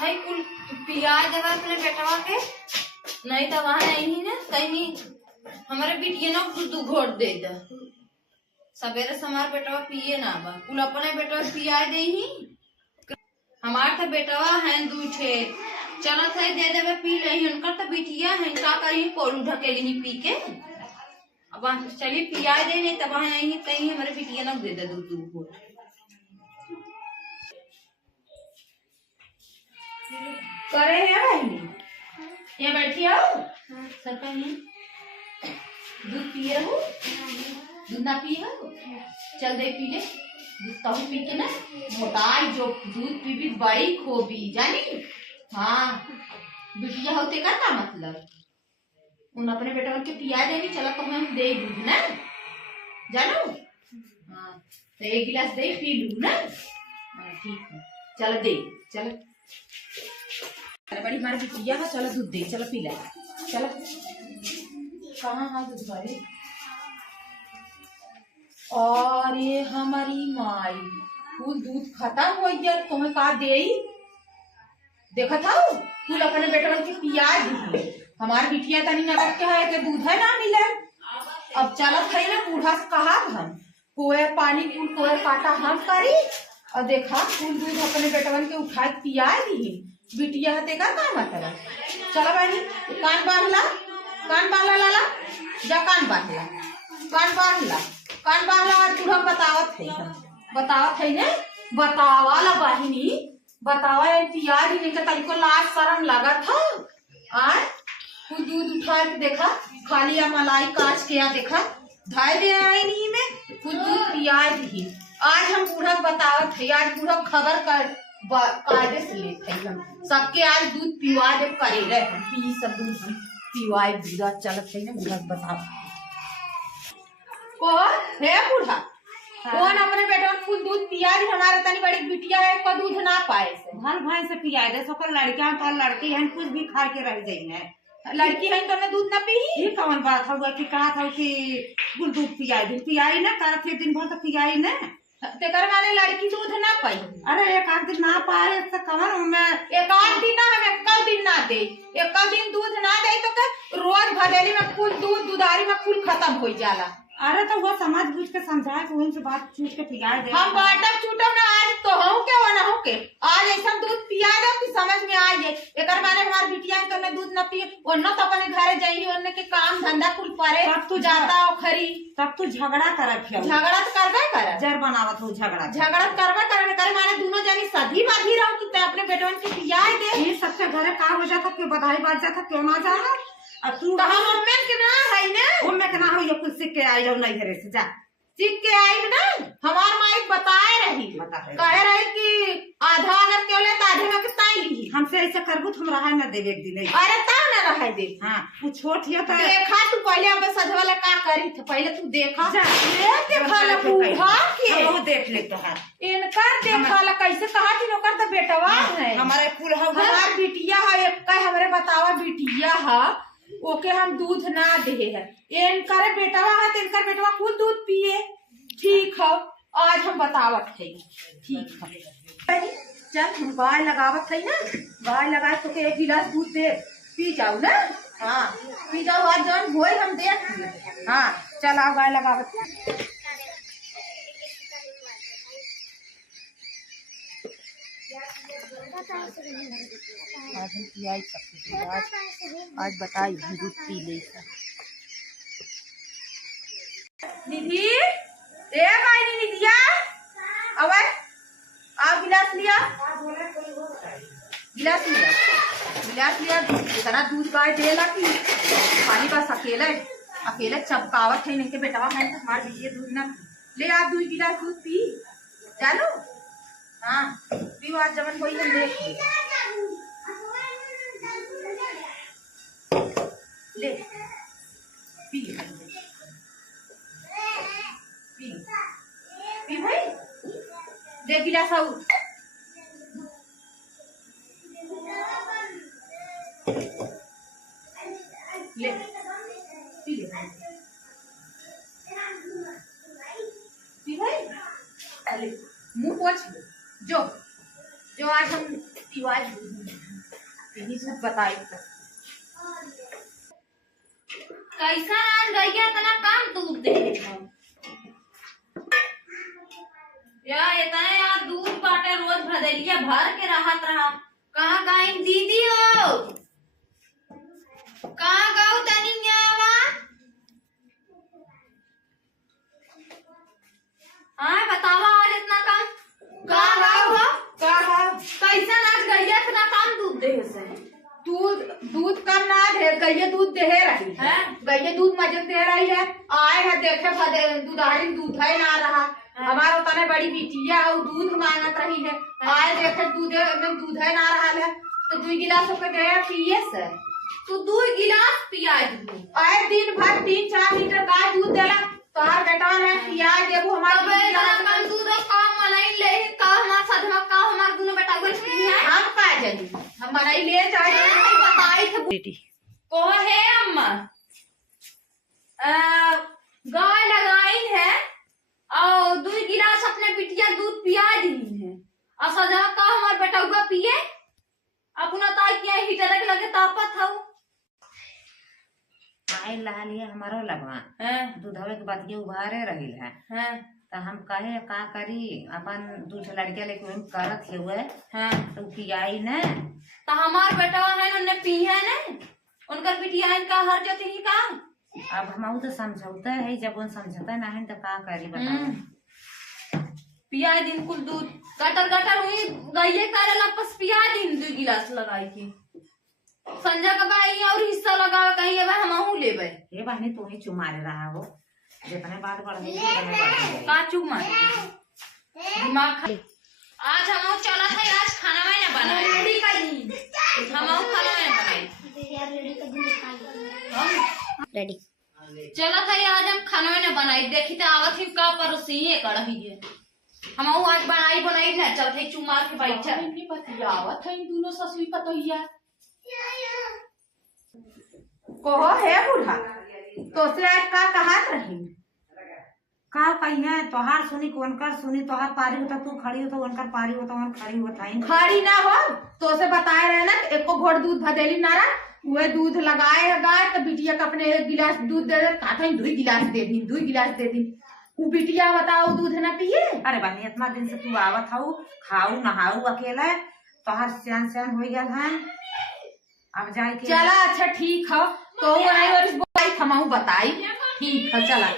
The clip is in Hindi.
है कुल पियाज देगा अपने बेटवा के, नहीं तो वहां नहीं ना कहीं हमारे बिटिया ना दूध घोट दे दा सवेरे से हमारे बेटवा पिए ना बा कुल अपने बेटवा पिया दे ही हमार तो बेटवा है दूठे चलत है दे देवे पी रही उनका तो बिटिया है का करी कोलू ढकेली ही पी के अब चलिए पिया दे नहीं तब नहीं कहीं हमारे बिटिया ना दे दे दूध दूध घोट करे है बहनी ये बैठी आओ सर पहनी दूध पिए हो दूध ना पिए हो चल दे पी ले दूध कहूँ पी के ना मोटाई जो दूध पी भी बड़ी खोबी जानी हाँ बिटिया होते का ना मतलब उन अपने बेटा के पिया देनी चलो तो हम दे दूध ना जानो हाँ तो एक गिलास दे पी लू ना ठीक है चलो दे चलो अरे बड़ी हमारी बिटिया है चलो दूध दे चलो पी ले चलो कहाँ हाँ दूध वाले और ये हमारी माई कुल दूध खत्म हो गया तुम्हें का दे देखा था कुल अपने बेटा के पिया दी हमारी बिटिया तनी नगद के है कि दूध है ना मिले अब चलत है ना बूढ़ा से कहा हम कोए पानी कुल कोए काटा हम करी और देखा कुल दूध अपने बेटवन के उठा के पिया दी बिटिया है तेरा का मतलब चलो बहनी कान बांध ला जा कान बांध ला आज तुरंत बतावत है ने बतावा ला बहिनी बतावा पिया दी के तरीको लाज शर्म लगा था आज कुछ दूध उठा के देखा खाली मलाई काच के या देखा धाय दे आई नहीं में कुछ दूध पिया दी आज हम बूढ़ा बतावत है आज बूढ़ा खबर कर कायदे से लेते हैं हम सबके आज दूध पिवा दे करे रहे हम पी सब दूध हम पिवाए दूध चलत है ना बूढ़ा बताओ कौन है बूढ़ा कौन अपने बेटा फुल दूध पिया दी हमारे तनी बड़ी बिटिया है को दूध ना पाए से हर भाई से पिया दे सकर लड़कियां तो लड़की हैं कुछ भी खा के रह गई है लड़की है तो दूध ना पी ये कौन बात हुआ कि कहा था कि कुल दूध पियाई ना कर फिर दिन भर तो पियाई ना तेकर माने लड़की दूध ना पाई अरे एक आध दिन ना पाए तो कमर में एक आध दिन ना हम एक दिन ना दे एक दिन दूध ना दे तो रोज भदेली में कुल दूध दुधारी में कुल खत्म हो जाला अरे तो वो समझ बुझ के समझाए तो उनसे बात पूछ के पिया दे हम बाटम चूटम ना आज तो हो के वो ना हो के आज ऐसा दूध पिया दो कि समझ में आ जाए एकर माने हमार बिटिया तो ने दूध ना पिए ओन्नो तो अपने घरे जाई ओन्ने के काम धंधा कुल परे तब तू जाता हो खरी तब तू झगड़ा करब झगड़ा तो करबे कर जर बनावत हो झगड़ा करबे करे करे माने दोनों जनी सधी बाधी रहो कि ते अपने बेटवन के पिया दे ये सबसे घरे का हो जाता क्यों बधाई बात जाता क्यों ना जाना अब तू हम मम्मी के ना है ने मम्मी के ना हो ये कुछ सीख के आई रहो नहीं घरे से जा सीख के आई ना हमार माई बताए रही कहे रही कि आधा अगर केवले तो आधे में कितना ली हमसे ऐसे करबू तुम रहा न दे एक दिन अरे तब न रहा दे हाँ तू छोट हिया तो देखा तू पहले अब सजवाला का करी थे पहले तू देखा देखा ला बूढ़ा के वो देख ले तो है इनकर देखा ला कैसे कहा कि नौकर तो बेटवा है हमारे कुल हमार बिटिया है एक हमारे बतावा बिटिया है ओके हम दूध ना दे है इनकर बेटवा है तो इनकर बेटवा खुद दूध पिए ठीक है आज हम बतावत है ठीक है चल हम गाय लगावत है ना गाय लगाए तो के एक गिलास दूध दे पी जाओ ना हाँ पी जाओ आज जौन होए हम देख हाँ चल आओ गाय लगावत आज हम पियाई सकते आज बताई हम दूध पी ले निधि ए भाई निधिया अब आप गिलास लिया इतना दूध गाय देला कि खाली बस अकेले चपकावत है नहीं के बेटवा है तो हमारे बिटिया दूध ना ले आप 2 गिलास दूध पी चलो हाँ पी आज जमन कोई हम देख ले पी भाई दे गिलास आओ ले पी ले पी भाई अरे मुंह पोछ जो आज हम पिवाई यही दूध बताई तो कैसा आज गैया इतना काम दूध दे या इतना यार दूध बाटे रोज भदलिया भर के रहत रहा। कहाँ गाय दीदी हो, कहाँ गाँव तनी आवा। हाँ बतावा आज इतना काम कहाँ गाँव हो, कैसा आज गैया इतना काम दूध दे से। दूध कम ना दे, गैया दूध दे रही है, गैया दूध मजे दे रही है। आए है देखे दूधाड़ी दूध है ना रहा, हमारा उतने बड़ी बिटिया और दूध मांगत रही है। आए देखे दूध में दूध है ना रहा है तो 2 गिलास होकर दे पिए से। तू 2 गिलास पिया दू। आए दिन भर 3-4 लीटर गाय दूध देला तोहार बेटा ने पिया देबू हमारे दूध काम मनाई ले का हमार साथ में का हमार दोनों बेटा को है। हम का जली हम मनाई ले जाए बताई थे बेटी को है अम्मा गाय लगाई है और 2 गिलास अपने बिटिया दूध पिया दी है और सजा का हमार बेटा हुआ पिए अपना ताई के हीटर लगे तापत हूँ आए लहा लिए हमारो लगवा दूधवे के बाद उभारे रही है तो हम कहे का करी अपन दूध लड़के लेके करत हुए तो पियाई न तो हमार बेटा है उन्हें पी है न उनकर बिटिया है का हर जती ही का। अब हम तो समझौता है जब उन समझौता ना है तो का करी बताओ। पिया दिन कुल दूध गटर गटर हुई गईये करे लपस पिया दिन 2 गिलास लगाई थी संजय का भाई और हिस्सा लगावे कहीं अब हम लेबे। ये बहनी तू ही चुमारे रहा हो जितने बात बढ़ का चुमा दिमाग आज हम चला था आज खाना में ना बनाए रेडी कर दी हम खाना में बनाए रेडी चला था आज हम खाना में ना बनाई देखी तो आवत ही का परोसी है कढ़ी है हम आज बनाई ना चल थे चुमा के भाई चल इनकी बतियावत है इन दोनों ससुई पतोहिया को है बूढ़ा तो से आज का कहत रही का कही है तोहार सुनी कौन कर सुनी तोहार पारी होता तू खड़ी होता उनकर पारी होता उन खड़ी होता खड़ी ना हो तो से बताए रहे ना एको घोड़ दूध भदेली नारा वह दूध लगाए है गाय तो बिटिया का अपने 1 गिलास दूध दे दे काथा 2 गिलास दे दी 2 गिलास दे दी वो बिटिया बताओ दूध ना पिए। अरे बहनी इतना दिन से तू आवत हूँ खाऊ नहाऊ अकेला तोहार सियान सियान हो गया है अब जाए चला अच्छा ठीक है तो वो नहीं और बताई ठीक है चला।